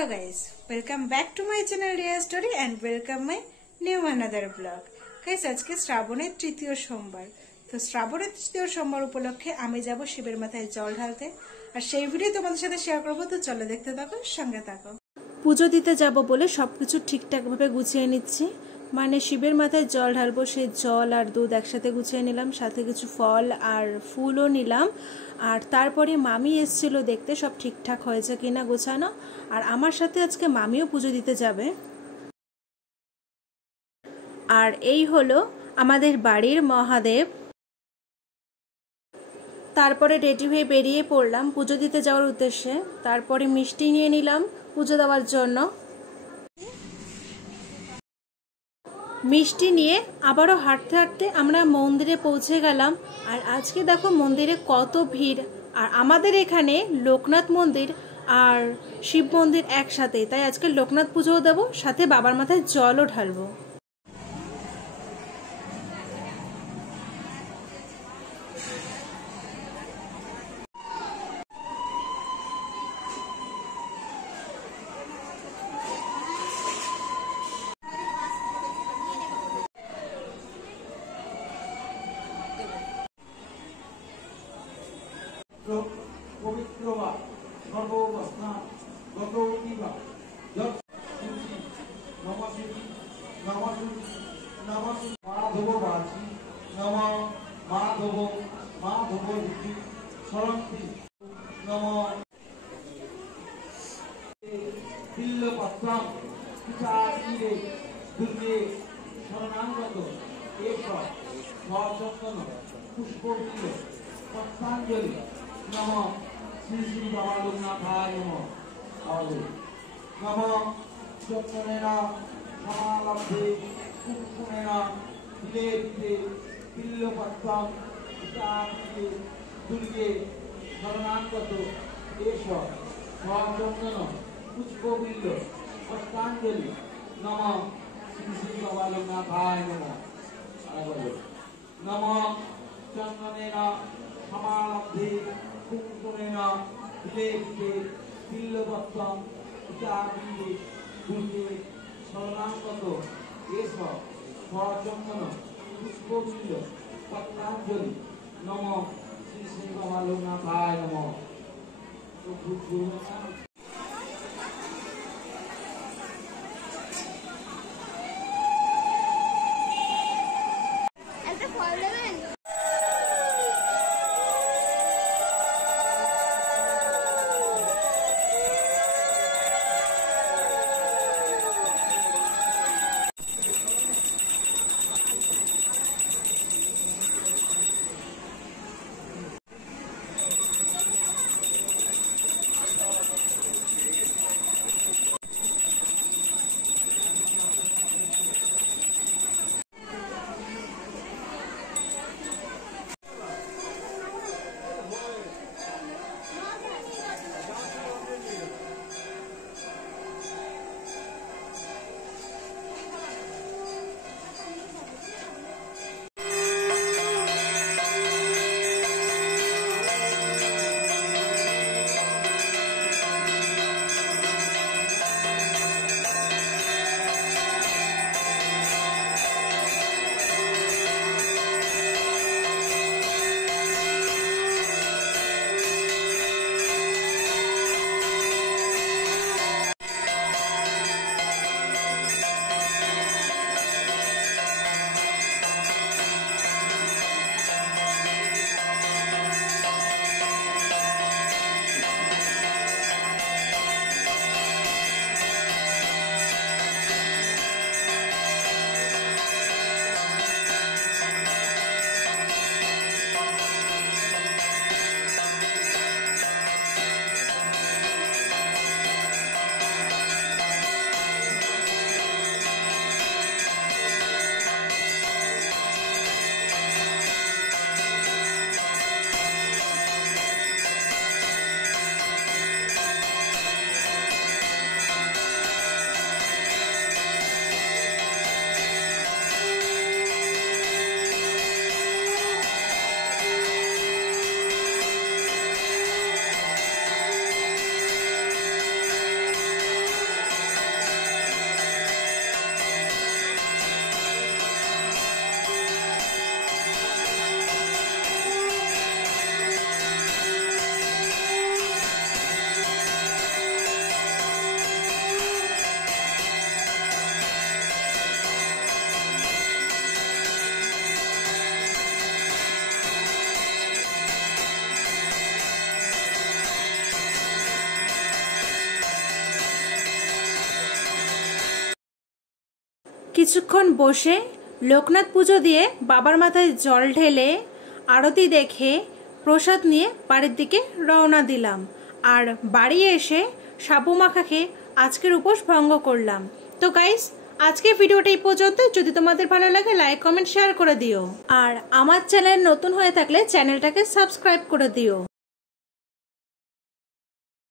Hello guys, welcome back to my channel Riya Story and welcome my new another vlog. Guys, আজকে শ্রাবণের তৃতীয় সোমবার। তো শ্রাবণের তৃতীয় সোমবার উপলক্ষে আমি যাব শিবের মাথায় জল ঢালতে আর সেই ভিডিও তোমাদের সাথে শেয়ার করব। তো চলো দেখতে থাকো, সঙ্গে থাকো। পুজো দিতে যাব বলে সবকিছু ঠিকঠাক ভাবে গুছিয়ে নিচ্ছি। মানে শিবের মাথায় জল ঢালবো, সেই জল আর দুধ একসাথে গুছিয়ে নিলাম, সাথে কিছু ফল আর ফুলও নিলাম। আর তারপরে মামি এসেছিল দেখতে সব ঠিকঠাক হয়েছে কিনা গোছানো। আর আমার সাথে আজকে মামিও পুজো দিতে যাবে। আর এই হলো আমাদের বাড়ির মহাদেব। তারপরে রেডি হয়ে বেরিয়ে পড়লাম পুজো দিতে যাওয়ার উদ্দেশ্যে। তারপরে মিষ্টি নিয়ে নিলাম পুজো দেওয়ার জন্য। মিষ্টি নিয়ে আবারও হাঁটতে হাঁটতে আমরা মন্দিরে পৌঁছে গেলাম। আর আজকে দেখো মন্দিরে কত ভিড়। আর আমাদের এখানে লোকনাথ মন্দির আর শিব মন্দির একসাথে, তাই আজকে লোকনাথ পুজোও দেবো, সাথে বাবার মাথায় জলও ঢালবো। পবিত্র বা সর্বস্থান গতী বা মাধব বাচি নম মাধব মাধব সরন্তি নম বিল্লপত্রম পিতাচিরে দুর্গে শরণাগত এষ সচন্দন পুষ্পবিল্ল পত্রাঞ্জলি নম শ্রী শ্রী বাবা লোকনাথায় নম। নম চন্দনেন সমালব্ধে কুঙ্কুমেন বিলেপিতে বিল্লপত্রম পিতাচিরে দুর্গে শরণাগত এষ সচন্দন পুষ্পবিল্ল পত্রাঞ্জলি নম শ্রী শ্রী বাবা লোকনাথায় নম। নম চন্দনেন সমালব্ধে কুঙ্কুমেন বিলেপিতে বিল্লপত্রম পিতাচিরে দুর্গে শরণাগত এষ সচন্দন পুষ্পবিল্ল পত্রাঞ্জলি নম শ্রী শ্রী বাবা লোকনাথায় নম। কিছুক্ষণ বসে লোকনাথ পুজো দিয়ে বাবার মাথায় জল ঢেলে আরতি দেখে প্রসাদ নিয়ে বাড়ির দিকে রওনা দিলাম। আর বাড়ি এসে সাবু মাখা খেয়ে আজকের উপোস ভঙ্গ করলাম। তো গাইস, আজকের ভিডিওটা এই পর্যন্ত। যদি তোমাদের ভালো লাগে লাইক কমেন্ট শেয়ার করে দিও, আর আমার চ্যানেল নতুন হয়ে থাকলে চ্যানেলটাকে সাবস্ক্রাইব করে দিও।